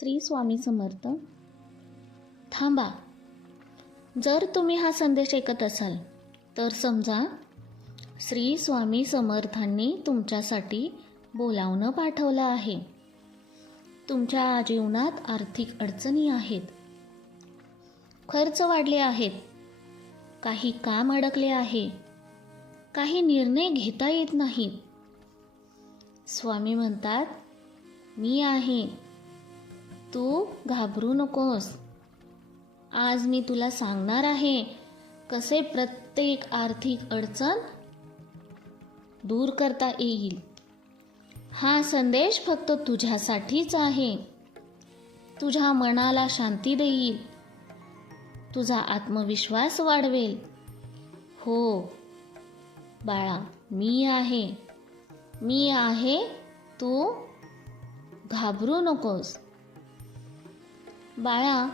श्री स्वामी समर्थ. थांबा. जर तुम्ही हा संदेश ऐकत असाल तर समजा श्री स्वामी समर्थांनी तुमच्यासाठी बोलावणं पाठवलं आहे. तुमच्या जीवनात आर्थिक अडचणी आहेत, खर्च वाढले आहेत, काही काम अडकले आहे, काही निर्णय घेता येत नाहीत. स्वामी म्हणतात, मी आहे, तू घाबरू नकोस. आज मी तुला सांगणार आहे कसे प्रत्येक आर्थिक अडचण दूर करता येईल. हा संदेश फक्त तुझ्यासाठीच आहे. तुझ्या मनाला शांती देईल, तुझा आत्मविश्वास वाढवेल. हो बाळा, मी आहे, मी आहे, तू घाबरू नकोस. बाळा,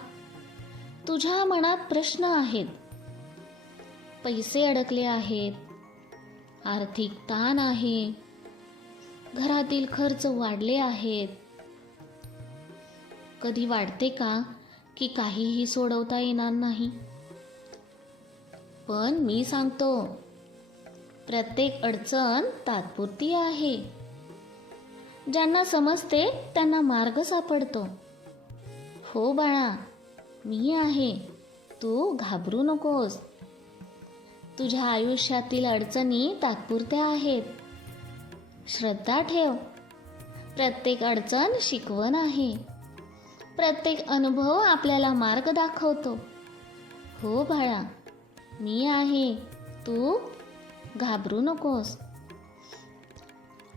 तुझ्या मनात प्रश्न आहेत, पैसे अडकले आहेत, आर्थिक ताण आहे, घरातील खर्च वाढले आहेत. कधी वाटते का की काहीही सोडवता येणार नाही? पण मी सांगतो, प्रत्येक अडचण तात्पुरती आहे. ज्यांना समजते त्यांना मार्ग सापडतो. हो बाळा, मी आहे, तू घाबरू नकोस. तुझ्या आयुष्यातील अडचणी तात्पुरत्या आहेत. श्रद्धा ठेव. प्रत्येक अडचण शिकवण आहे. प्रत्येक अनुभव आपल्याला मार्ग दाखवतो. हो बाळा, मी आहे, तू घाबरू नकोस.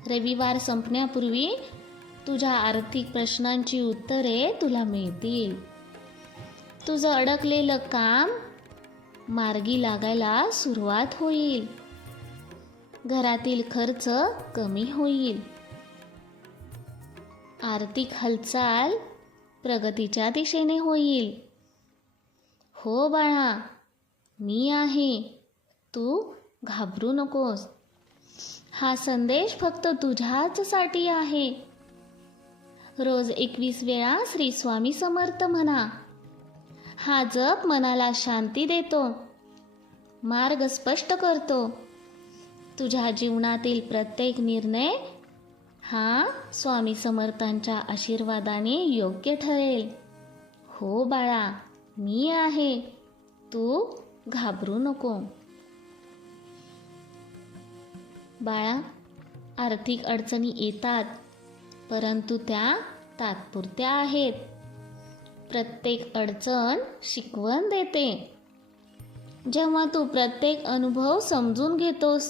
रविवार संपण्यापूर्वी तुझ्या आर्थिक प्रश्नांची उत्तरे तुला मिळतील. तुझं अडकलेलं काम मार्गी लागायला सुरुवात होईल. घरातील खर्च कमी होईल. आर्थिक हालचाल प्रगतीच्या दिशेने होईल. हो बाळा, मी आहे, तू घाबरू नकोस. हा संदेश फक्त तुझ्याचसाठी आहे. रोज 21 वेळा श्री स्वामी समर्थ म्हणा. हा जप मनाला शांती देतो, मार्ग स्पष्ट करतो. तुझ्या जीवनातील प्रत्येक निर्णय हा स्वामी समर्थांच्या आशीर्वादाने योग्य ठरेल. हो बाळा, मी आहे, तू घाबरू नको. बाळा, आर्थिक अडचणी येतात, परंतु त्या तात्पुरत्या आहेत. प्रत्येक अडचण शिकवण देते. जेव्हा तू प्रत्येक अनुभव समजून घेतोस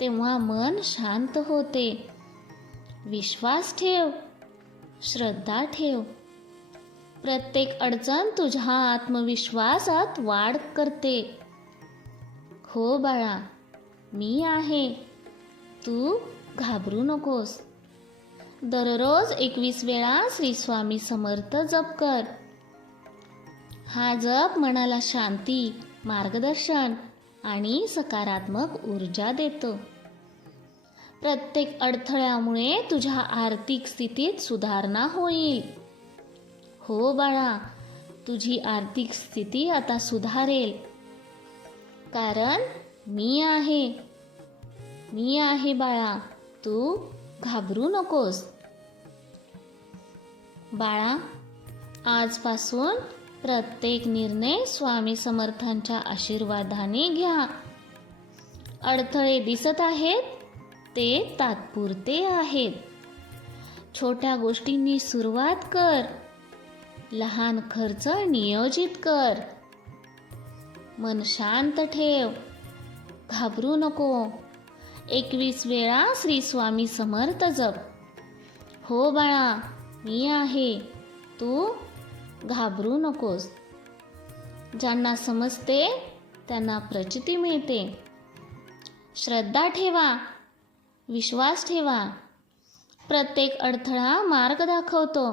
तेव्हा मन शांत होते. विश्वास ठेव, श्रद्धा ठेव. प्रत्येक अडचण तुझ्या आत्मविश्वासात वाढ करते. हो बाळा, मी आहे, तू घाबरू नकोस. दररोज 21 वेळा श्री स्वामी समर्थ जप कर. हा जप मनाला शांती, मार्गदर्शन आणि सकारात्मक ऊर्जा देतो. प्रत्येक अडथळ्यामुळे तुझ्या आर्थिक स्थितीत सुधारणा होईल. हो बाळा, तुझी आर्थिक स्थिती आता सुधारेल. कारण मी आहे, मी आहे बाळा, तू घाबरू नकोस. बाळा, आजपासून प्रत्येक निर्णय स्वामी समर्थांच्या आशीर्वादाने घ्या. अडथळे दिसत आहेत, ते तात्पुरते आहेत. छोट्या गोष्टींनी सुरुवात कर. लहान खर्च नियोजित कर. मन शांत ठेव, घाबरू नको. 21 वेळा श्री स्वामी समर्थ जप. हो बाळा, मी आहे, तू घाबरू नकोस. ज्यांना समजते त्यांना प्रचिती मिळते. श्रद्धा ठेवा, विश्वास ठेवा. प्रत्येक अडथळा मार्ग दाखवतो.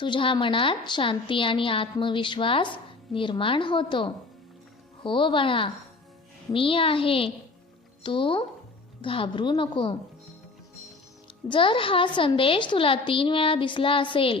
तुझ्या मनात शांती आणि आत्मविश्वास निर्माण होतो. हो बाळा, मी आहे, तू घाबरू नको. जर हा संदेश तुला 3 वेळा दिसला असेल